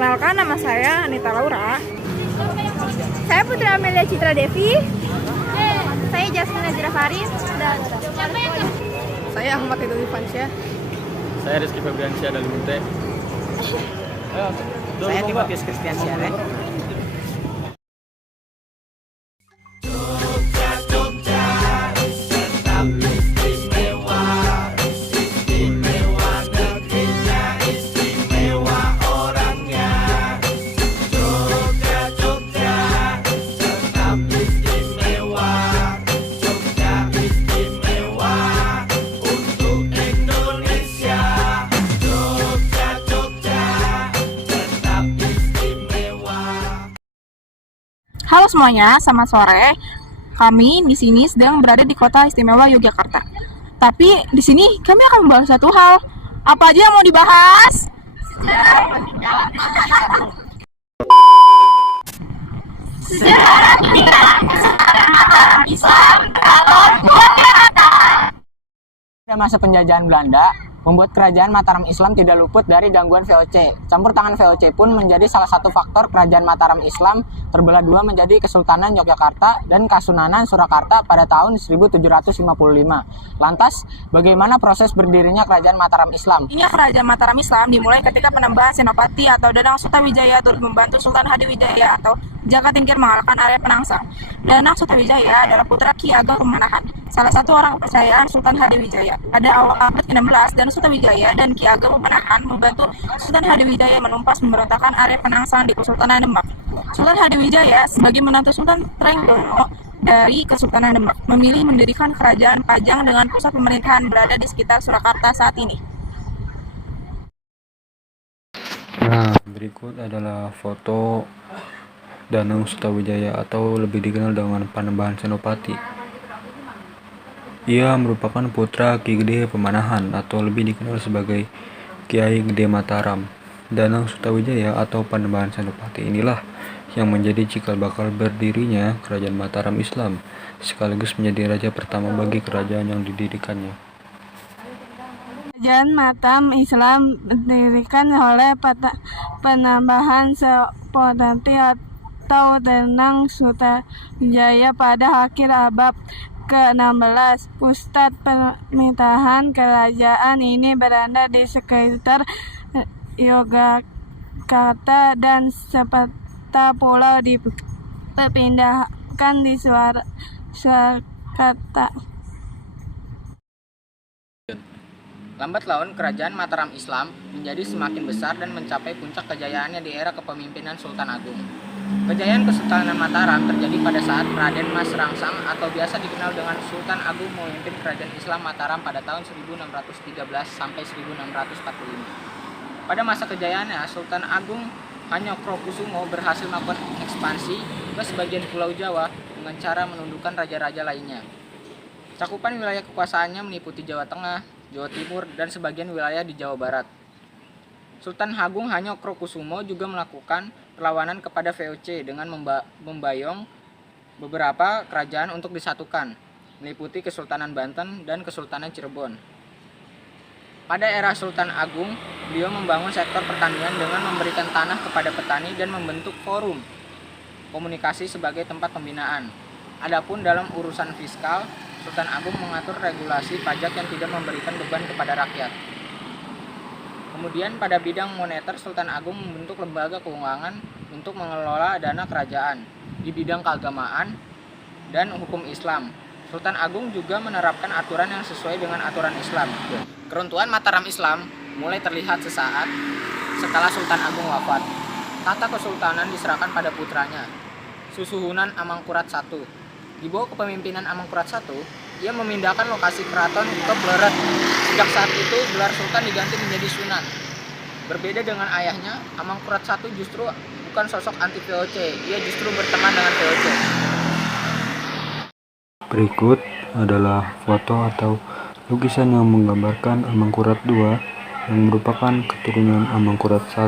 Perkenalkan, nama saya Anita Laura. Saya Putri Amelia Citra Devi. Saya Jasmine Najira Farin. Saya Ahmad Hidayat Fansyah. Saya Rizky Febriansyah dari Munte. Saya Timotius Kristiansyah. Halo semuanya, selamat sore. Kami di sini sedang berada di Kota Istimewa Yogyakarta. Tapi di sini kami akan membahas satu hal. Apa aja yang mau dibahas? Pada masa penjajahan Belanda, membuat kerajaan Mataram Islam tidak luput dari gangguan VOC. Campur tangan VOC pun menjadi salah satu faktor kerajaan Mataram Islam terbelah dua menjadi Kesultanan Yogyakarta dan Kasunanan Surakarta pada tahun 1755. Lantas, bagaimana proses berdirinya kerajaan Mataram Islam? Kerajaan Mataram Islam dimulai ketika penambahan Senopati atau Danang Sutawijaya turut membantu Sultan Hadiwijaya atau Jaka Tingkir mengalahkan Arya Penangsang. Danang Sutawijaya adalah putra Ki Ageng Pemanahan, salah satu orang kepercayaan Sultan Hadiwijaya. Pada awal abad ke-16, Danang Sutawijaya dan Ki Ageng Pemanahan membantu Sultan Hadiwijaya menumpas pemberontakan Arya Penangsang di Kesultanan Demak. Sultan Hadiwijaya sebagai menantu Sultan Trenggono dari Kesultanan Demak memilih mendirikan kerajaan Pajang dengan pusat pemerintahan berada di sekitar Surakarta saat ini. Nah, berikut adalah foto Danang Sutawijaya atau lebih dikenal dengan Panembahan Senopati. Ia merupakan putra Ki Gede Pemanahan atau lebih dikenal sebagai Kiai Gede Mataram. Danang Sutawijaya atau Panembahan Senopati inilah yang menjadi cikal bakal berdirinya kerajaan Mataram Islam, sekaligus menjadi raja pertama bagi kerajaan yang didirikannya. Kerajaan Mataram Islam didirikan oleh Panembahan Senopati atau Danang Sutawijaya pada akhir abad ke-16. Pusat pemerintahan kerajaan ini berada di sekitar Yogyakarta dan serta pulau dipindahkan di Surakarta. Lambat laun, kerajaan Mataram Islam menjadi semakin besar dan mencapai puncak kejayaannya di era kepemimpinan Sultan Agung. Kejayaan Kesultanan Mataram terjadi pada saat Raden Mas Rangsang atau biasa dikenal dengan Sultan Agung memimpin kerajaan Islam Mataram pada tahun 1613 sampai 1645. Pada masa kejayaannya, Sultan Agung Hanyokrokusumo berhasil melakukan ekspansi ke sebagian Pulau Jawa dengan cara menundukkan raja-raja lainnya. Cakupan wilayah kekuasaannya meliputi Jawa Tengah, Jawa Timur, dan sebagian wilayah di Jawa Barat. Sultan Agung Hanyokrokusumo juga melakukan perlawanan kepada VOC dengan membayong beberapa kerajaan untuk disatukan, meliputi Kesultanan Banten dan Kesultanan Cirebon. Pada era Sultan Agung, beliau membangun sektor pertanian dengan memberikan tanah kepada petani dan membentuk forum komunikasi sebagai tempat pembinaan. Adapun dalam urusan fiskal, Sultan Agung mengatur regulasi pajak yang tidak memberikan beban kepada rakyat. Kemudian pada bidang moneter, Sultan Agung membentuk lembaga keuangan untuk mengelola dana kerajaan. Di bidang keagamaan dan hukum Islam, Sultan Agung juga menerapkan aturan yang sesuai dengan aturan Islam. Keruntuhan Mataram Islam mulai terlihat sesaat setelah Sultan Agung wafat. Tahta kesultanan diserahkan pada putranya, Susuhunan Amangkurat I. Di bawah kepemimpinan Amangkurat I, ia memindahkan lokasi keraton ke Pleret. Sejak saat itu, gelar sultan diganti menjadi Sunan. Berbeda dengan ayahnya, Amangkurat I justru bukan sosok anti VOC, ia justru berteman dengan VOC. Berikut adalah foto atau lukisan yang menggambarkan Amangkurat II yang merupakan keturunan Amangkurat I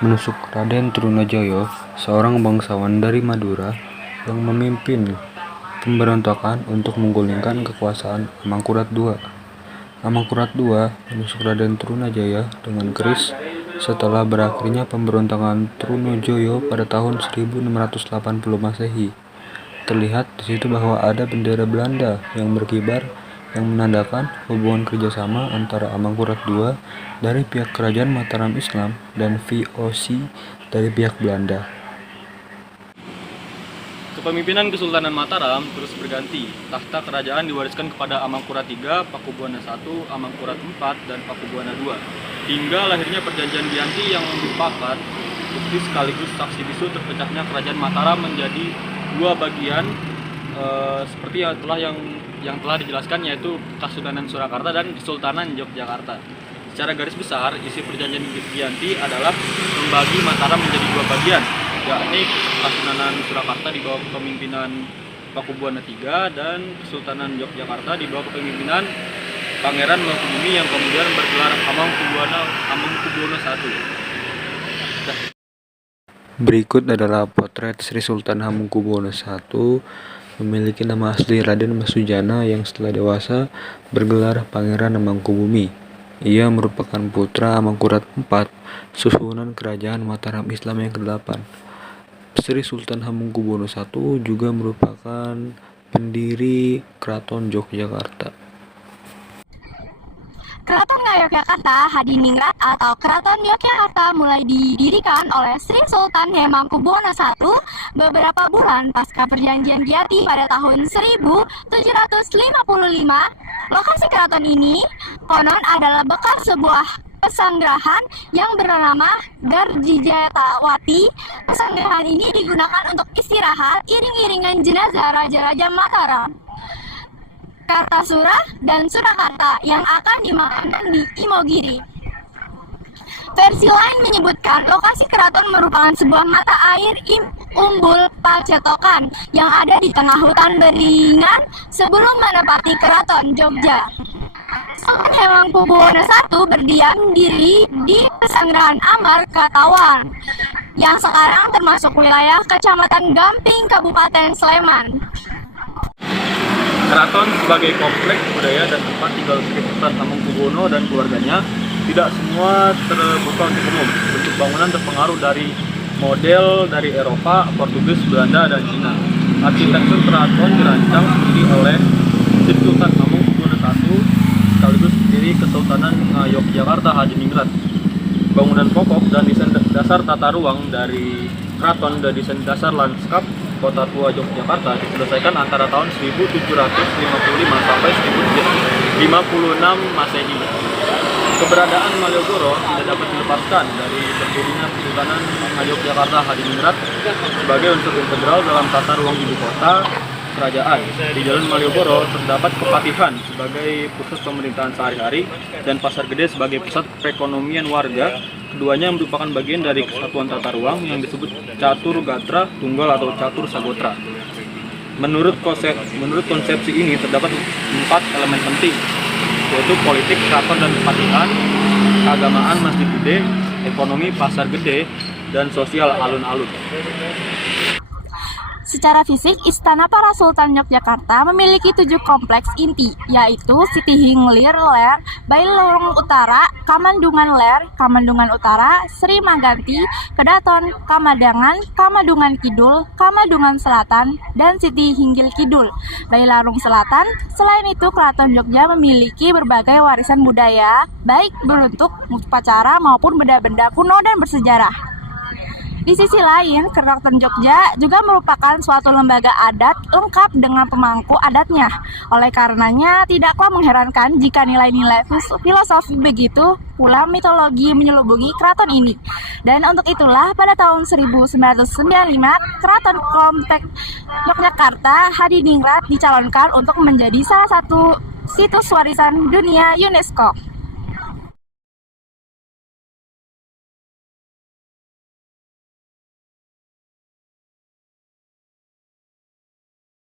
menusuk Raden Trunajaya, seorang bangsawan dari Madura yang memimpin pemberontakan untuk menggulingkan kekuasaan Amangkurat II. Amangkurat II menusuk Raden Trunajaya dengan keris setelah berakhirnya pemberontakan Trunojoyo pada tahun 1680 Masehi. Terlihat di situ bahwa ada bendera Belanda yang berkibar yang menandakan hubungan kerjasama antara Amangkurat II dari pihak Kerajaan Mataram Islam dan VOC dari pihak Belanda. Kepemimpinan Kesultanan Mataram terus berganti. Tahta kerajaan diwariskan kepada Amangkurat III, Pakubuwana I, Amangkurat IV, dan Pakubuwana II. Hingga lahirnya Perjanjian Giyanti yang merupakan bukti sekaligus saksi bisu terpecahnya Kerajaan Mataram menjadi dua bagian seperti yang telah dijelaskan, yaitu Kesultanan Surakarta dan Kesultanan Yogyakarta. Secara garis besar, isi Perjanjian Giyanti adalah membagi Mataram menjadi dua bagian, yakni Kesultanan Surakarta di bawah kepemimpinan Pakubuwana III dan Kesultanan Yogyakarta di bawah kepemimpinan Pangeran Mangkubumi yang kemudian bergelar Hamengkubuwono I. Berikut adalah potret Sri Sultan Hamengkubuwono I, memiliki nama asli Raden Masujana yang setelah dewasa bergelar Pangeran Mangkubumi. Ia merupakan putra Amangkurat IV, susunan Kerajaan Mataram Islam yang ke-8. Sri Sultan Hamengkubuwono I juga merupakan pendiri Keraton Yogyakarta. Keraton Ngayogyakarta Hadiningrat atau Keraton Yogyakarta mulai didirikan oleh Sri Sultan Hamengkubuwono I beberapa bulan pasca Perjanjian Giyanti pada tahun 1755. Lokasi keraton ini konon adalah bekas sebuah pesanggrahan yang bernama Garjijatawati. Pesanggrahan ini digunakan untuk istirahat iring-iringan jenazah raja-raja Mataram, Kartasura, dan Surakarta yang akan dimakamkan di Imogiri. Versi lain menyebutkan lokasi keraton merupakan sebuah mata air umbul Pacetokan yang ada di tengah hutan beringan sebelum menempati Keraton Jogja. Sultan Hamengkubuwono I berdiam diri di Pesanggrahan Amar Katawan yang sekarang termasuk wilayah Kecamatan Gamping, Kabupaten Sleman. Keraton sebagai kompleks budaya dan tempat tinggal Sri Sultan Hamengkubuwono dan keluarganya tidak semua terbuka untuk umum. Bentuk bangunan terpengaruh dari model dari Eropa, Portugis, Belanda, dan Cina. Arsitektur keraton dirancang sendiri oleh Sri Sultan Hamengkubuwono I sekaligus pendiri Kesultanan Yogyakarta Hadiningrat. Bangunan pokok dan desain dasar tata ruang dari keraton dan desain dasar lanskap Kota Tua Yogyakarta diselesaikan antara tahun 1755 sampai 1056 Masehi. Keberadaan Malioboro tidak dapat dilepaskan dari berdirinya Kesultanan Yogyakarta Hadiningrat sebagai unsur integral dalam tata ruang ibu kota kerajaan. Di Jalan Malioboro terdapat Kepatihan sebagai pusat pemerintahan sehari-hari dan Pasar Gede sebagai pusat perekonomian warga. Keduanya merupakan bagian dari kesatuan tata ruang yang disebut Catur Gatra Tunggal atau Catur Sagotra. Menurut konsepsi ini terdapat 4 elemen penting, yaitu politik, keraton dan kepatihan, keagamaan masjid gede, ekonomi pasar gede, dan sosial alun-alun. Secara fisik, Istana Para Sultan Yogyakarta memiliki 7 kompleks inti, yaitu Siti Hinglir Ler, Bailorong Utara, Kamandungan Ler, Kamandungan Utara, Sri Maganti, Kedaton, Kamadangan, Kamadungan Kidul, Kamadungan Selatan, dan Siti Hinggil Kidul, Bailarung Selatan. Selain itu, Keraton Jogja memiliki berbagai warisan budaya, baik berbentuk upacara maupun benda-benda kuno dan bersejarah. Di sisi lain, Keraton Jogja juga merupakan suatu lembaga adat lengkap dengan pemangku adatnya. Oleh karenanya, tidaklah mengherankan jika nilai-nilai filosofi begitu pula mitologi menyelubungi keraton ini. Dan untuk itulah pada tahun 1995, Keraton Kompleks Yogyakarta Hadiningrat dicalonkan untuk menjadi salah satu situs warisan dunia UNESCO.